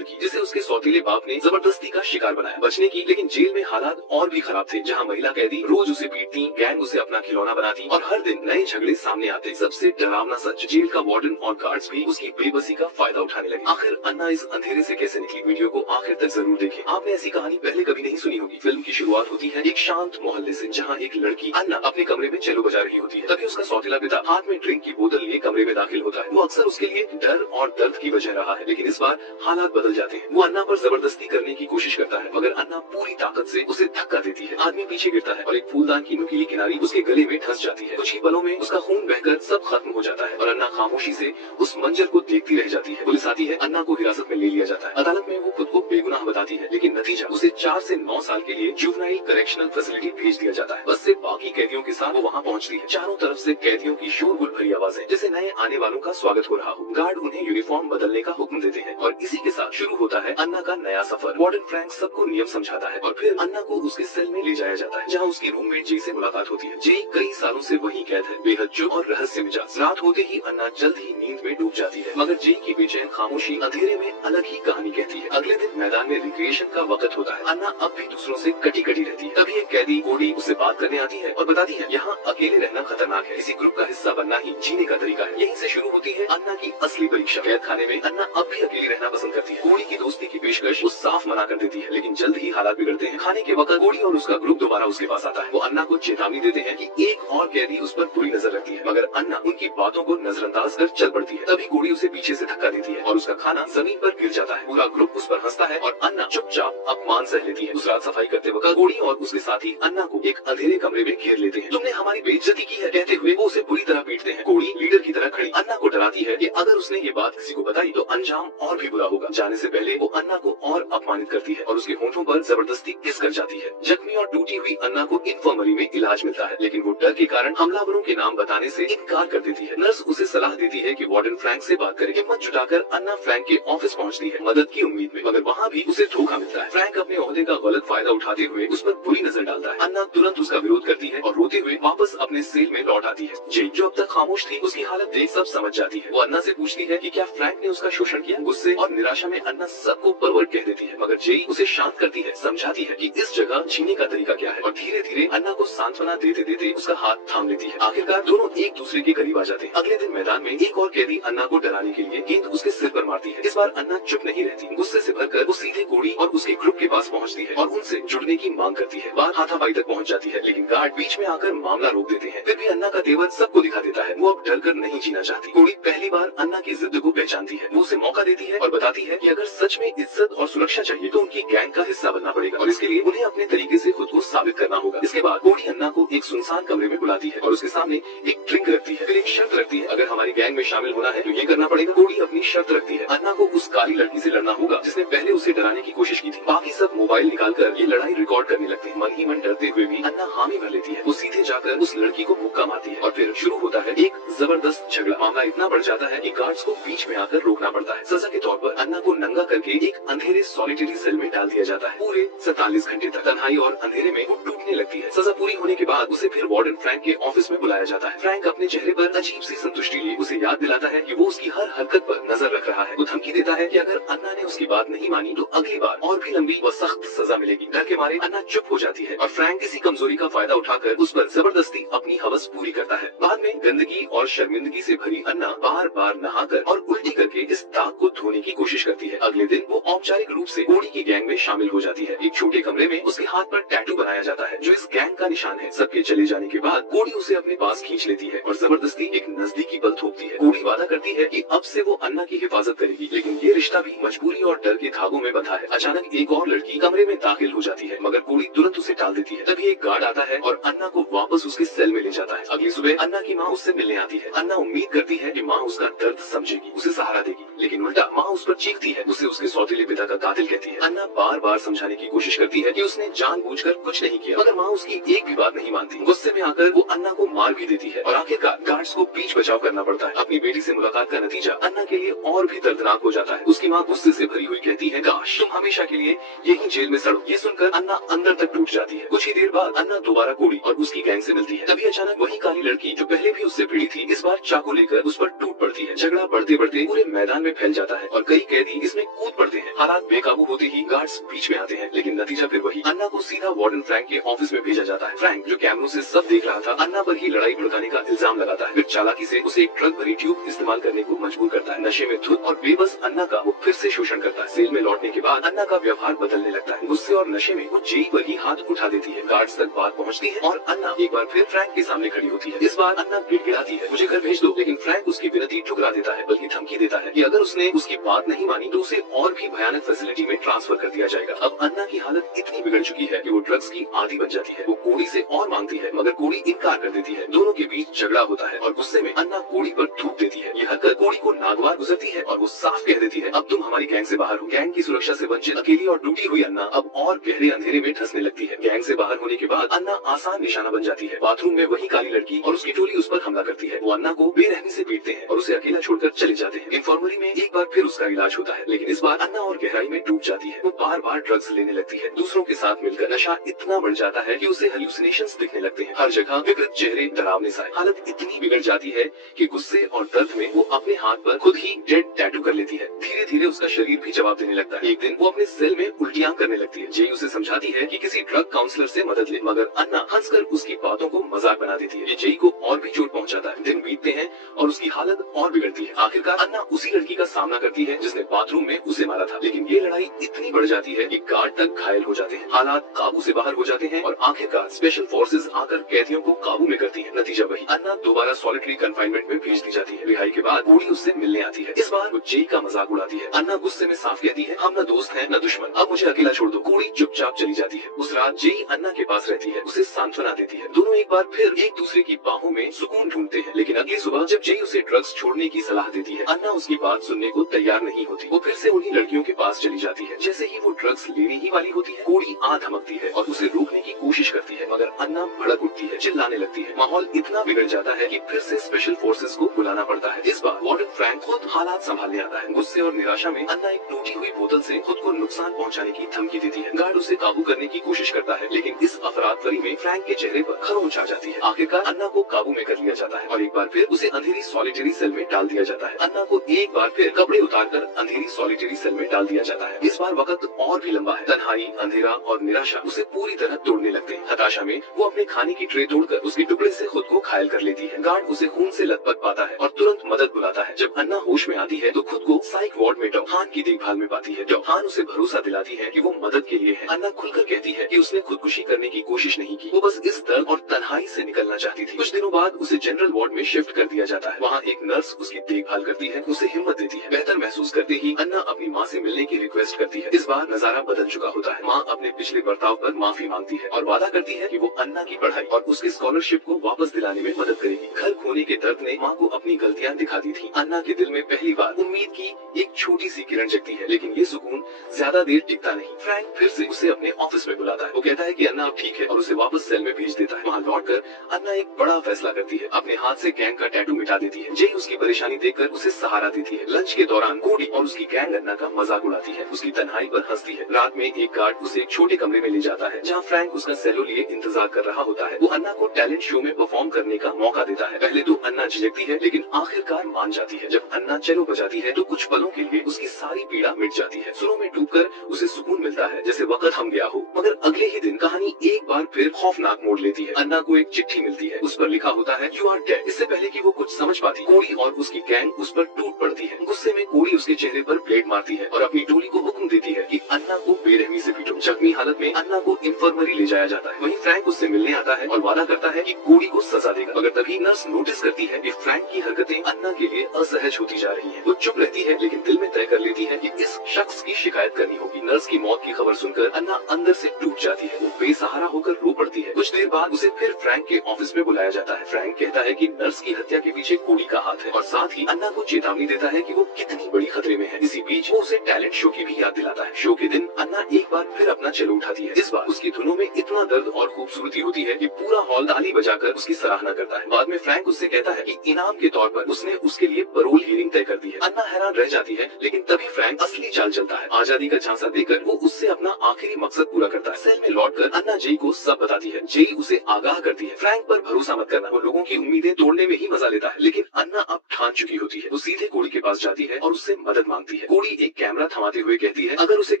लड़की जिसे उसके सौतीले बाप ने जबरदस्ती का शिकार बनाया बचने की, लेकिन जेल में हालात और भी खराब थे, जहाँ महिला कैदी रोज उसे पीटती, गैंग उसे अपना खिलौना बनाती और हर दिन नए झगड़े सामने आते। सबसे डरावना सच, जेल का वार्डन और गार्ड्स भी उसकी बेबसी का फायदा उठाने लगे। आखिर अन्ना इस अंधेरे से कैसे निकली? वीडियो को आखिर तक जरूर देखें। आपने ऐसी कहानी पहले कभी नहीं सुनी होगी। फिल्म की शुरुआत होती है एक शांत मोहल्ले से, जहाँ एक लड़की अन्ना अपने कमरे में चेलो बजा रही होती है। तभी उसका सौतेला पिता हाथ में ड्रिंक की बोतल लिए कमरे में दाखिल होता है। वो अक्सर उसके लिए डर और दर्द की वजह रहा है, लेकिन इस बार हालात बदल जाते हैं। वो अन्ना पर जबरदस्ती करने की कोशिश करता है, मगर अन्ना पूरी ताकत से उसे धक्का देती है। आदमी पीछे गिरता है और एक फूलदान की नुकीली किनारी उसके गले में धंस जाती है। कुछ ही पलों में उसका खून बहकर सब खत्म हो जाता है और अन्ना खामोशी से उस मंजर को देखती रह जाती है। पुलिस आती है, अन्ना को हिरासत में ले लिया जाता है। अदालत में वो खुद को बेगुनाह बताती है, लेकिन नतीजा, उसे 4 से 9 साल के लिए जुवेनाइल करेक्शनल फैसिलिटी भेज दिया जाता है। बस से बाकी कैदियों के साथ वो वहाँ पहुँचती है। चारों तरफ से कैदियों की शोरगुल भरी आवाजें, जैसे नए आने वालों का स्वागत हो रहा हो। गार्ड उन्हें यूनिफॉर्म बदलने का हुक्म देते हैं और इसी के साथ शुरू होता है अन्ना का नया सफर। वार्डन फ्रैंक सबको नियम समझाता है और फिर अन्ना को उसके सेल में ले जाया जाता है, जहाँ उसकी रूममेट जे से मुलाकात होती है। जे कई सालों से वही कैद है, बेहद चुप और रहस्य मिजाज। रात होते ही अन्ना जल्द ही नींद में डूब जाती है, मगर जे की बेचैन खामोशी अंधेरे में अलग ही कहानी कहती है। अगले दिन मैदान में रिक्रिएशन का वक्त होता है। अन्ना अब भी दूसरों से कटी कटी रहती है। तभी एक कैदी कोडी उससे बात करने आती है और बताती है, यहाँ अकेले रहना खतरनाक है, किसी ग्रुप का हिस्सा बनना ही जीने का तरीका है। यहीं से शुरू होती है अन्ना की असली परीक्षा। कैद खाने में अन्ना अब भी अकेली रहना पसंद करती है। कोडी की दोस्ती की पेशकश वो साफ मना कर देती है, लेकिन जल्द ही हालात बिगड़ते हैं। खाने के वक्त कोडी और उसका ग्रुप दोबारा उसके पास आता है। वो अन्ना को चेतावनी देते हैं कि एक और कैदी उस पर बुरी नजर रखती है, मगर अन्ना उनकी बातों को नजरअंदाज कर चल पड़ती है। तभी कोडी उसे पीछे से धक्का देती है और उसका खाना जमीन पर गिर जाता है। पूरा ग्रुप उस पर हंसता है और अन्ना चुपचाप अपमान सह लेती है। उस रात सफाई करते वक्त कोडी और उसके साथी अन्ना को एक अंधेरे कमरे में घेर लेते हैं। तुमने हमारी बेइज्जती की है, कहते हुए वो उसे बुरी तरह पीटते हैं। कोडी लीडर की तरह खड़ी अन्ना को डराती है कि अगर उसने ये बात किसी को बताई तो अंजाम और भी बुरा होगा। जाने से पहले वो अन्ना को और अपमानित करती है और उसके होंठों पर जबरदस्ती किस कर जाती है। जख्मी और टूटी हुई अन्ना को इंफर्मरी में इलाज मिलता है, लेकिन वो डर के कारण हमलावरों के नाम बताने से इनकार कर देती है। नर्स उसे सलाह देती है कि वार्डन फ्रैंक से बात करे। हिम्मत जुटाकर अन्ना फ्रैंक के ऑफिस पहुंचती है मदद की उम्मीद में, मगर वहाँ भी उसे धोखा मिलता है। फ्रैंक अपने ओहदे का गलत फायदा उठाते हुए उस पर बुरी नजर डालता है। अन्ना तुरंत उसका विरोध करती है और रोते हुए वापस अपने सेल में लौट आती है। जे, जो अब तक खामोश थी, उसकी हालत देख सब समझ जाती है। वो अन्ना से पूछती है कि क्या फ्रैंक ने उसका शोषण किया। गुस्से और निराशा में अन्ना सबको परवर्ड कह देती है, मगर जे उसे शांत करती है, समझाती है कि इस जगह जीने का तरीका क्या है और धीरे धीरे अन्ना को सांत्वना देते देते उसका हाथ थाम लेती है। आखिरकार दोनों एक दूसरे के करीब आ जाते हैं। अगले दिन मैदान में एक और कैदी अन्ना को डराने के लिए गेंद उसके सिर पर मारती है। इस बार अन्ना चुप नहीं रहती। गुस्से से भरकर वो सीधे कोडी और उसके ग्रुप के पास पहुंचती है और उनसे जुड़ने की मांग करती है। बात हाथापाई तक पहुंच जाती है, लेकिन गार्ड बीच में आकर मामला रोक देते हैं। फिर भी अन्ना का तेवर सबको दिखा देता है। वो अब डरकर नहीं जीना चाहती। कोडी पहली बार अन्ना की जिद को पहचानती है। वो उसे मौका देती है और बताती है कि अगर सच में इज्जत और सुरक्षा चाहिए तो उनकी गैंग का हिस्सा बनना पड़ेगा और इसके लिए उन्हें अपने तरीके से खुद को साबित करना होगा। इसके बाद कोडी अन्ना को एक सुनसान कमरे में बुलाती है और उसके सामने एक ड्रिंक रखती है। फिर एक शर्त रखती है, अगर हमारी गैंग में शामिल होना है तो ये करना पड़ेगा। कोडी अपनी शर्त रखती है, अन्ना को उस काली लड़की से लड़ना होगा जिसने पहले उसे डराने की कोशिश की थी। बाकी सब मोबाइल निकालकर ये लड़ाई रिकॉर्ड करने लगते हैं। मन ही मन डरते हुए भी अन्ना हामी भर लेती है। वो सीधे जाकर उस लड़की को मुक्का मारती है और फिर शुरू होता है एक जबरदस्त झगड़ा। मामला इतना बढ़ जाता है कि गार्ड्स को बीच में आकर रोकना पड़ता है। सजा के तौर पर अन्ना को नंगा करके एक अंधेरे सॉलिटरी सेल में डाल दिया जाता है। पूरे 47 घंटे तक तन्हाई और अंधेरे में वो टूटने लगती है। सजा पूरी होने के बाद उसे फिर वार्डन फ्रैंक के ऑफिस में बुलाया जाता है। फ्रैंक अपने चेहरे पर अजीब सी संतुष्टि लिए उसे याद दिलाता है कि वो उसकी हर हरकत पर नजर रख रहा है। वो धमकी देता है कि अगर अन्ना ने उसकी बात नहीं मानी तो अगली बार और भी लंबी व सख्त सजा मिलेगी। डर के मारे अन्ना चुप हो जाती है और फ्रैंक इसी कमजोरी का फायदा उठाकर उस पर जबरदस्ती अपनी हवस पूरी करता है। बाद में गंदगी और शर्मिंदगी से भरी अन्ना बार बार नहाकर और उल्टी करके इस दाग को धोने की कोशिश करती है। अगले दिन वो औपचारिक रूप से कोडी की गैंग में शामिल हो जाती है। एक छोटे कमरे में उसके हाथ पर टैटू बनाया जाता है जो इस गैंग का निशान है। सबके चले जाने के बाद कोडी उसे अपने पास खींच लेती है और जबरदस्ती एक नजदीकी बल थोपती है। कोडी वादा करती है कि अब से वो अन्ना की हिफाजत करेगी, लेकिन ये रिश्ता भी मजबूरी और डर के धागों में बंधा है। अचानक एक और लड़की कमरे में दाखिल हो जाती है, मगर कोडी तुरंत उसे टाल देती है। तभी एक गार्ड आता है और अन्ना को वापस उसके सेल में ले जाता है। अगली सुबह अन्ना की माँ उससे मिलने आती है। अन्ना उम्मीद करती है कि माँ उसका दर्द समझेगी, उसे सहारा देगी, लेकिन उल्टा माँ उस पर चीखती है, उसे उसके सौतेले पिता का कातिल कहती है। अन्ना बार बार समझाने की कोशिश करती है कि उसने जानबूझकर कुछ नहीं किया, मगर माँ उसकी एक भी बात नहीं मानती। गुस्से में आकर वो अन्ना को मार भी देती है और आखिरकार गार्ड्स को बीच बचाव करना पड़ता है। अपनी बेटी से मुलाकात का नतीजा अन्ना के लिए और भी दर्दनाक हो जाता है। उसकी माँ गुस्से से भरी हुई कहती है, काश तुम हमेशा के लिए यही जेल में सड़ो। ये सुनकर अन्ना अंदर तक टूट जाती है। कुछ ही देर बाद अन्ना दोबारा कोडी और उसकी गैंग से मिलती है। तभी अचानक वही काली लड़की जो पहले भी उससे भिड़ी थी, इस बार चाकू लेकर उस पर टूट पड़ती है। झगड़ा बढ़ते बढ़ते पूरे मैदान में फैल जाता है और कई कैदी इसमें कूद पड़ते हैं। हालात बेकाबू होते ही गार्ड्स बीच में आते हैं, लेकिन नतीजा फिर वही। अन्ना को सीधा वार्डन फ्रैंक के ऑफिस में भेजा जाता है। फ्रैंक, जो कैमरों से सब देख रहा था, अन्ना पर ही लड़ाई भड़काने का इल्जाम लगाता है। फिर चालाकी से उसे एक ड्रग भरी ट्यूब इस्तेमाल करने को मजबूर करता है। नशे में धुत और बेबस अन्ना का वो फिर से शोषण करता है। सेल में लौटने के बाद अन्ना का व्यवहार बदलने लगता है। गुस्से और नशे में वो जेई पर ही हाथ उठा देती है। गार्ड्स तक बात पहुंचती है और अन्ना एक बार फिर फ्रैंक के सामने खड़ी होती है। इस बार अन्ना गिड़गिड़ाती है, मुझे घर भेज दो, लेकिन फ्रैंक उसकी विनती ठुकरा देता है, बल्कि धमकी देता है कि अगर उसने उसकी बात नहीं मानी तो उसे और भी भयानक फैसिलिटी में ट्रांसफर कर दिया जाएगा। अब अन्ना की हालत इतनी बिगड़ चुकी है कि वो ड्रग्स की आदी बन जाती है। वो कोड़ी से और मांगती है, मगर कोड़ी इनकार कर देती है। दोनों के बीच झगड़ा होता है और गुस्से में अन्ना कोड़ी पर थूक देती है। ये हरकत कोड़ी को नागवार गुजरती है और वो साफ कह देती है, अब तुम हमारी गैंग से बाहर हो। गैंग की सुरक्षा से वंचित, अकेली और टूटी हुई अन्ना अब और गहरे अंधेरे में धंसने लगती है। गैंग से बाहर होने के बाद अन्ना आसान निशाना बन जाती है। बाथरूम में वही काली लड़की और उसकी टोली उस पर हमला करती है। वो अन्ना को बेरहमी से पीटते हैं और उसे अकेला छोड़कर चले जाते हैं। इन्फॉर्मरी में एक बार फिर उसका इलाज होता है, लेकिन इस बार अन्ना और गहराई में डूब जाती है। वो बार बार ड्रग्स लेने लगती है। दूसरों के साथ मिलकर नशा इतना बढ़ जाता है कि उसे हेलुसिनेशंस दिखने लगते हैं। हर जगह विकृत चेहरे, डरावने सा। हालत इतनी बिगड़ जाती है कि गुस्से और दर्द में वो अपने हाथ पर खुद ही डेड टैटू कर लेती है। धीरे धीरे उसका शरीर भी जवाब देने लगता है। एक दिन वो अपने सेल में उल्टियां करने लगती है। जेई उसे समझाती है कि किसी ड्रग काउंसलर से मदद ले, मगर अन्ना हंसकर उसकी बातों को मजाक बना देती है। ये जेई को और भी चोट पहुंचाता है। दिन बीतते हैं और उसकी हालत और बिगड़ती है। आखिरकार अन्ना उसी लड़की का सामना करती है जिसने बाथरूम में उसे मारा था, लेकिन ये लड़ाई इतनी बढ़ जाती है कि गार्ड तक घायल हो जाते हैं। हालात काबू से बाहर हो जाते हैं और आखिरकार स्पेशल फोर्सेज आकर कैदियों को काबू में करती है। नतीजा वही, अन्ना दोबारा सॉलिटरी कंफाइनमेंट में भेज दी जाती है। रिहाई के बाद कोड़ी उससे मिलने आती है। इस बार वो जेई का मजाक उड़ाती है। अन्ना गुस्से में साफ कहती है, हम न दोस्त हैं न दुश्मन, अब मुझे अकेला छोड़ दो। कोड़ी चुपचाप चली जाती है। उस रात जेई अन्ना के पास रहती है, उसे सांत्वना देती है। दोनों एक बार फिर एक दूसरे की बाहों में सुकून ढूंढते हैं, लेकिन अगली सुबह जब जेई उसे ड्रग्स छोड़ने की सलाह देती है, अन्ना उसकी बात सुनने को तैयार नहीं होती। वो फिर से उन्हीं लड़कियों के पास चली जाती है। जैसे ही वो ड्रग्स लेने ही वाली होती है, कोड़ी आ धमकती है और उसे रोकने की कोशिश करती है, मगर अन्ना भड़क उठती है, चिल्लाने लगती है। माहौल इतना बिगड़ जाता है कि फिर से स्पेशल फोर्सेस को बुलाना पड़ता है। इस बार वार्डन फ्रैंक खुद हालात संभालने आता है। गुस्से और निराशा में अन्ना एक टूटी हुई बोतल से खुद को नुकसान पहुंचाने की धमकी देती है। गार्ड उसे काबू करने की कोशिश करता है, लेकिन इस अफरातफरी में फ्रैंक के चेहरे पर खरोंच आ जाती है। आखिरकार अन्ना को काबू में कर लिया जाता है और एक बार फिर उसे अंधेरी सॉलिटरी सेल में डाल दिया जाता है। अन्ना को एक बार फिर कपड़े उतारकर अंधेरी सॉलिटरी सेल में डाल दिया जाता है। इस बार वक्त और भी लंबा है। तन्हाई, अंधेरा और निराशा उसे पूरी तरह तोड़ने लगते हैं। हताशा में वो अपने खाने की ट्रे तोड़कर उसके टुकड़े से खुद को घायल कर लेती है। गार्ड उसे खून से लथपथ पाता है और तुरंत मदद बुलाता है। जब अन्ना होश में आती है तो खुद को साइक वार्ड में डॉक्हान की देखभाल में पाती है। डॉक्हान उसे भरोसा दिलाती है कि वो मदद के लिए है। अन्ना खुलकर कहती है कि उसने खुदकुशी करने की कोशिश नहीं की, वो बस इस दर्द और तन्हाई से निकलना चाहती थी। कुछ दिनों बाद उसे जनरल वार्ड में शिफ्ट कर दिया जाता है। वहाँ एक नर्स उसकी देखभाल करती है, उसे हिम्मत देती है। बेहतर महसूस करते ही अन्ना अपनी माँ से मिलने की रिक्वेस्ट करती है। इस बार नजारा बदल चुका होता है। माँ अपने पिछले बर्ताव पर माफी मांगती है और वादा करती है कि वो अन्ना की पढ़ाई और उसके स्कॉलरशिप को वापस दिलाने में मदद करेगी। घर खोने के दर्द ने माँ को अपनी गलतियाँ दिखा दी थी। अन्ना के दिल में पहली बार उम्मीद की एक छोटी सी किरण जगती है, लेकिन ये सुकून ज्यादा देर टिकता नहीं। फ्रैंक फिर से उसे अपने ऑफिस में बुलाता है। वो कहता है कि अन्ना अब ठीक है और उसे वापस सेल में भेज देता है। वहाँ लौटकर अन्ना एक बड़ा फैसला करती है, अपने हाथ से गैंग का टैटू मिटा देती है। जेई उसकी परेशानी देखकर उसे सहारा देती है। लंच के दौरान कोडी और उसकी गैंग अन्ना का मजाक उड़ाती है, उसकी तन्हाई पर हंसती है। रात में एक गार्ड उसे एक छोटे कमरे में ले जाता है जहाँ फ्रैंक उसका सेलो लिए इंतजार कर रहा होता है। वो अन्ना को टैलेंट शो में परफॉर्म करने का मौका देता है। पहले तो अन्ना झिझकती है, लेकिन आखिरकार मान जाती है। जब अन्ना चेलो बजाती है तो कुछ पलों के लिए उसकी सारी पीड़ा मिट जाती है। सुरों में डूबकर उसे सुकून मिलता है, जैसे वक्त थम गया हो। मगर अगले ही दिन कहानी एक बार फिर खौफनाक मोड़ लेती है। अन्ना को एक चिट्ठी मिलती है, उस पर लिखा होता है यू आर डेड। इससे पहले कि वो कुछ समझ पाती, कोडी और उसकी गैंग उस पर टूट पड़ती है। गुस्से में कोडी उसके चेहरे पर ब्लेड मारती है और अपनी टोली को हुक्म देती है कि अन्ना को बेरहमी से पीटो। जख्मी हालत में अन्ना को इंफर्मरी ले जाया जाता है। वहीं फ्रैंक उससे मिलने आता है और वादा करता है कि कोडी को सजा देगा। मगर तभी नर्स नोटिस करती है कि फ्रैंक की हरकतें अन्ना के लिए असहज होती जा रही हैं। वो चुप रहती है, लेकिन दिल में तय कर लेती है कि इस शख्स की शिकायत करनी होगी। नर्स की मौत की खबर सुनकर अन्ना अंदर से टूट जाती है। वो बेसहारा होकर रो पड़ती है। कुछ देर बाद उसे फिर फ्रैंक के ऑफिस में बुलाया जाता है। फ्रैंक कहता है कि नर्स की हत्या के पीछे कोडी का हाथ है और साथ ही अन्ना को चेतावनी देता है कि वो कितनी बड़ी खतरे में है। इसी बीच वो उसे टैलेंट शो की भी याद दिलाता है। शो के दिन अन्ना एक बार फिर अपना चलो उठाती है। इस बार उसकी धुनों में इतना दर्द और खूबसूरती होती है कि पूरा हॉल ताली बजाकर उसकी सराहना करता है। बाद में फ्रैंक उससे कहता है कि इनाम के तौर पर उसने उसके लिए पैरोल हियरिंग तय कर दी है। अन्ना हैरान रह जाती है, लेकिन तभी फ्रैंक असली चाल चलता है। आजादी का झांसा देकर वो उससे अपना आखिरी मकसद पूरा करता है। सेल में लौटकर अन्ना जेई को सब बताती है। जेई उसे आगाह करती है, फ्रैंक पर भरोसा मत करना, वो लोगों की उम्मीदें तोड़ने में ही मजा लेता है। लेकिन अन्ना अब ठान चुकी होती है, वो सीधे कोडी के पास जाती है और उससे मदद मांगती है। कोडी एक कैमरा थमाते हुए कहती है, अगर उसे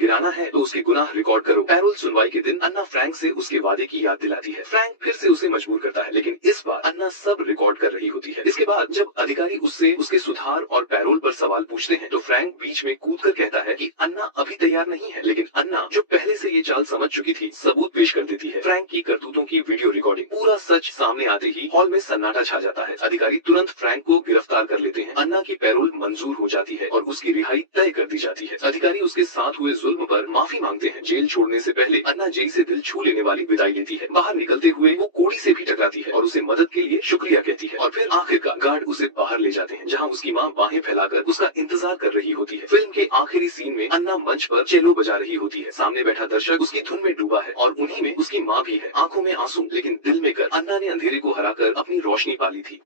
गिराना है तो उसके गुनाह रिकॉर्ड करो। पैरोल सुनवाई के दिन अन्ना फ्रैंक से उसके वादे की याद दिलाती है। फ्रैंक फिर से उसे मजबूर करता है, लेकिन इस बार अन्ना सब रिकॉर्ड कर रही होती है। इसके बाद जब अधिकारी उससे उसके सुधार और पैरोल पर सवाल पूछते हैं तो फ्रैंक बीच में कूदकर कहता है कि अन्ना अभी तैयार नहीं है। लेकिन अन्ना, जो पहले से ये चाल समझ चुकी थी, सबूत पेश कर देती है। फ्रैंक की करतूतों की वीडियो रिकॉर्डिंग, पूरा सच सामने आते ही हॉल में सन्नाटा छा जाता है। अधिकारी तुरंत फ्रैंक को गिरफ्तार कर लेते हैं। अन्ना की पैरोल मंजूर हो जाती है और उसकी रिहाई तय कर दी जाती है। अधिकारी उसके साथ हुए जुल्म पर माफी मांगते हैं। जेल छोड़ने से पहले अन्ना जेई से दिल छू लेने वाली विदाई लेती है। बाहर निकलते हुए वो कोडी से भी टकराती है और उसे मदद के लिए शुक्रिया कहती है। और फिर आखिरकार गार्ड उसे बाहर ले जाते हैं, जहाँ उसकी माँ बाहें फैलाकर उसका इंतजार कर रही होती है। फिल्म के आखिरी सीन में अन्ना मंच पर चेलो बजा रही होती है। सामने बैठा दर्शक उसकी धुन में डूबा है और उन्हीं में उसकी माँ भी है। आंखों में आंसू, लेकिन दिल में कर अन्ना ने अंधेरे को हराकर अपनी रोशनी पाली थी।